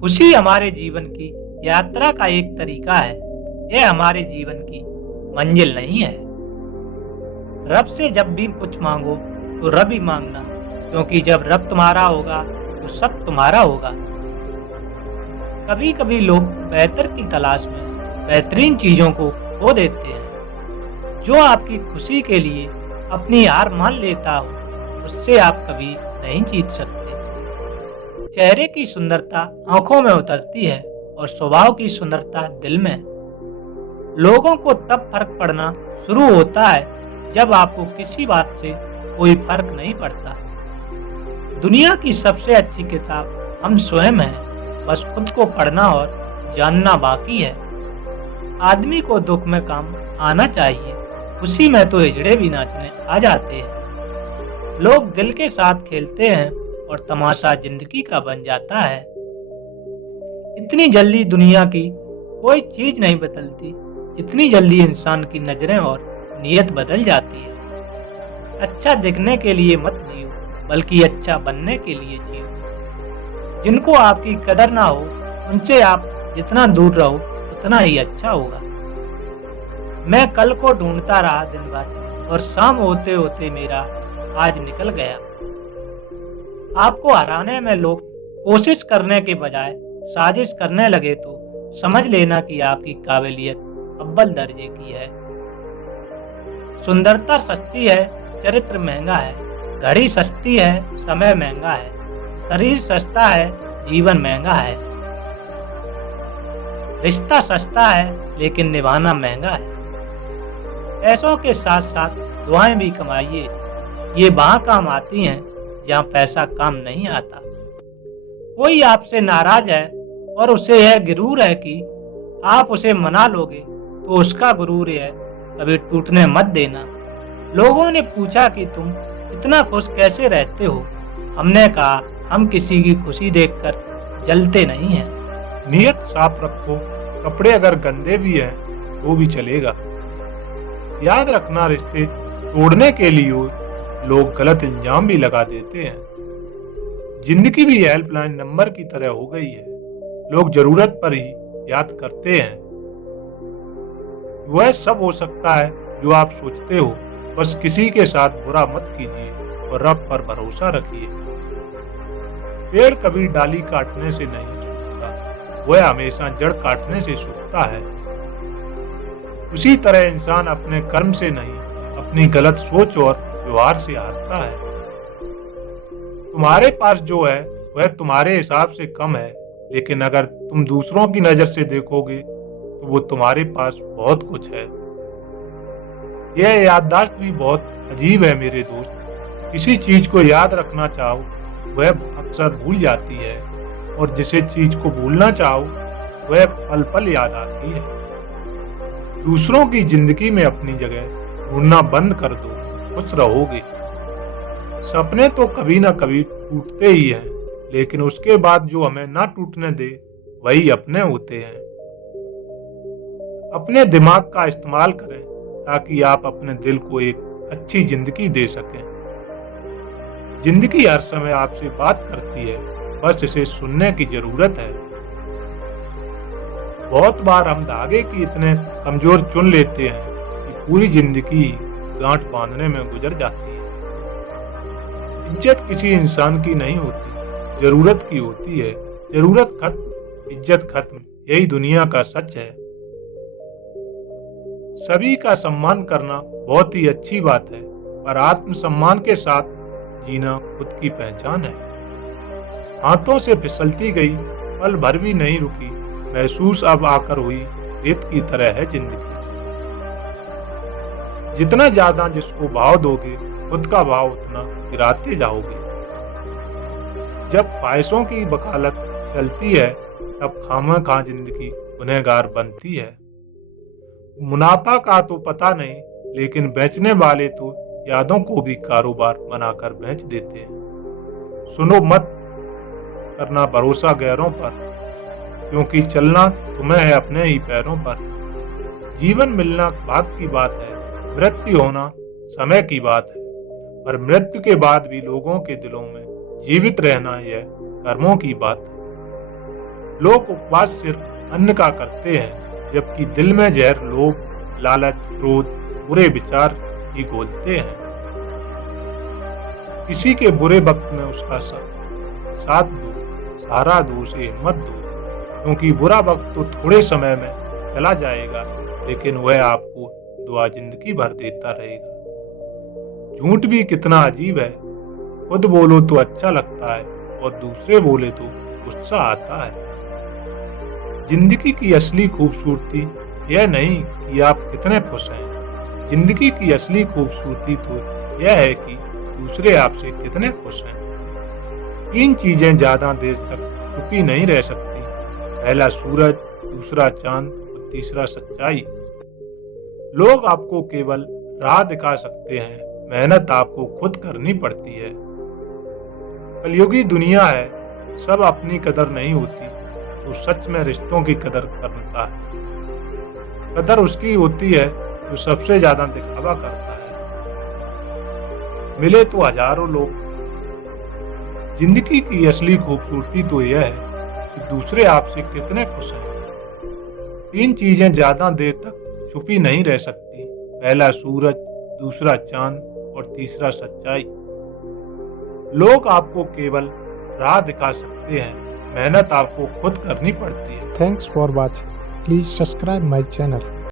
खुशी हमारे जीवन की यात्रा का एक तरीका है। यह हमारे जीवन की मंजिल नहीं है। रब से जब भी कुछ मांगो तो रब ही मांगना, क्योंकि जब रब तुम्हारा होगा तो सब तुम्हारा होगा। कभी कभी लोग बेहतर की तलाश में बेहतरीन चीजों को खो देते हैं। जो आपकी खुशी के लिए अपनी हार मान लेता हो, उससे आप कभी नहीं जीत सकते। चेहरे की सुंदरता आंखों में उतरती है और स्वभाव की सुंदरता दिल में। लोगों को तब फर्क पड़ना शुरू होता है जब आपको किसी बात से कोई फर्क नहीं पड़ता। दुनिया की सबसे अच्छी किताब हम स्वयं हैं, बस खुद को पढ़ना और जानना बाकी है। आदमी को दुख में काम आना चाहिए, खुशी में तो हिजड़े भी नाचने आ जाते हैं। लोग दिल के साथ खेलते हैं और तमाशा जिंदगी का बन जाता है। इतनी जल्दी दुनिया की कोई चीज नहीं बदलती जितनी जल्दी इंसान की नजरें और नीयत बदल जाती है। अच्छा दिखने के लिए मत जियो, बल्कि अच्छा बनने के लिए जियो। जिनको आपकी कदर ना हो, उनसे आप जितना दूर रहो उतना ही अच्छा होगा। मैं कल को ढूंढता रहा दिन भर, और शाम होते होते मेरा आज निकल गया। आपको हराने में लोग कोशिश करने के बजाय साजिश करने लगे तो समझ लेना कि आपकी काबिलियत अव्वल दर्जे की है। सुंदरता सस्ती है, चरित्र महंगा है। घड़ी सस्ती है, समय महंगा है। शरीर सस्ता है, जीवन महंगा है। रिश्ता सस्ता है, लेकिन निभाना महंगा है। पैसों के साथ साथ दुआएं भी कमाइए। ये वहां काम आती हैं जहां पैसा काम नहीं आता। कोई आपसे नाराज है और उसे यह गुरूर है कि आप उसे मना लोगे, तो उसका गुरूर है कभी टूटने मत देना। लोगों ने पूछा कि तुम इतना खुश कैसे रहते हो। हमने कहा, हम किसी की खुशी देखकर जलते नहीं हैं। नियत साफ रखो, कपड़े अगर गंदे भी हैं तो भी चलेगा। याद रखना, रिश्ते तोड़ने के लिए लोग गलत इल्जाम भी लगा देते हैं। जिंदगी भी हेल्पलाइन नंबर की तरह हो गई है। लोग जरूरत पर ही याद करते हैं। वह सब हो सकता है जो आप सोचते हो। बस किसी के साथ बुरा मत कीजिए और रब पर भरोसा रखिए। पेड़ कभी डाली काटने से नहीं सूखता, वह हमेशा जड़ काटने से सूखता है। उसी तरह इंसान अपने कर्म से नहीं, अपनी गलत सोच और व्यवहार से हारता है। तुम्हारे पास जो है वह तुम्हारे हिसाब से कम है, लेकिन अगर तुम दूसरों की नजर से देखोगे तो वो तुम्हारे पास बहुत कुछ है। यह याददाश्त भी बहुत अजीब है मेरे दोस्त। किसी चीज को याद रखना चाहो वह अक्सर भूल जाती है, और जिसे चीज को भूलना चाहो वह पल पल याद आती है। दूसरों की जिंदगी में अपनी जगह ढूंढना बंद कर दो, खुश रहोगे। सपने तो कभी ना कभी टूटते ही हैं, लेकिन उसके बाद जो हमें ना टूटने दे वही अपने होते हैं। अपने दिमाग का इस्तेमाल करें ताकि आप अपने दिल को एक अच्छी जिंदगी दे सकें। जिंदगी हर समय आपसे बात करती है, बस इसे सुनने की जरूरत है। बहुत बार हम धागे की इतने कमजोर चुन लेते हैं कि पूरी जिंदगी गांठ बांधने में गुजर जाती है। इज्जत किसी इंसान की नहीं होती, जरूरत की होती है। जरूरत खत्म, इज्जत खत्म, यही दुनिया का सच है। सभी का सम्मान करना बहुत ही अच्छी बात है, पर आत्मसम्मान के साथ जीना खुद की पहचान है। हाथों से फिसलती गई, पल भर भी नहीं रुकी, महसूस अब आकर हुई, रेत की तरह है जिंदगी। जितना ज्यादा जिसको भाव दोगे, खुद का भाव उतना गिराते जाओगे। जब ख्वाहिशों की वकालत चलती है, तब खामखा जिंदगी गुनहगार बनती है। मुनाफा का तो पता नहीं, लेकिन बेचने वाले तो यादों को भी कारोबार बनाकर बेच देते हैं। सुनो मत करना भरोसा गैरों पर, क्योंकि चलना तुम्हें है अपने ही पैरों पर। जीवन मिलना भाग्य की बात है, मृत्यु होना समय की बात है, पर मृत्यु के बाद भी लोगों के दिलों में जीवित रहना यह कर्मों की बात है। लोग उपवास सिर्फ अन्न का करते हैं, जबकि दिल में जहर, लोभ, लालच, क्रोध, बुरे विचार ही घोलते हैं। किसी के बुरे वक्त में उसका साथ दो, सहारा दो, उसे हिम्मत दो, क्योंकि बुरा वक्त तो थोड़े समय में चला जाएगा, लेकिन वह आपको दुआ जिंदगी भर देता रहेगा। झूठ भी कितना अजीब है, खुद बोलो तो अच्छा लगता है और दूसरे बोले तो गुस्सा आता है। जिंदगी की असली खूबसूरती यह नहीं कि आप कितने खुश हैं, जिंदगी की असली खूबसूरती तो यह है कि दूसरे आपसे कितने खुश हैं। 3 चीजें ज्यादा देर तक छुपी नहीं रह सकती, पहला सूरज, दूसरा चांद और तीसरा सच्चाई। लोग आपको केवल राह दिखा सकते हैं, मेहनत आपको खुद करनी पड़ती है। कलयुगी दुनिया है, सब अपनी कदर नहीं होती, तो सच में रिश्तों की कदर करता है। कदर उसकी होती है जो सबसे ज्यादा दिखावा करता है। मिले तो हजारों लोग। जिंदगी की असली खूबसूरती तो यह है कि दूसरे आपसे कितने खुश हैं। 3 चीजें ज्यादा देर तक छुपी नहीं रह सकती, पहला सूरज, दूसरा चांद और तीसरा सच्चाई। लोग आपको केवल राह दिखा सकते हैं, मेहनत आपको खुद करनी पड़ती है। Thanks for watching. Please subscribe my channel.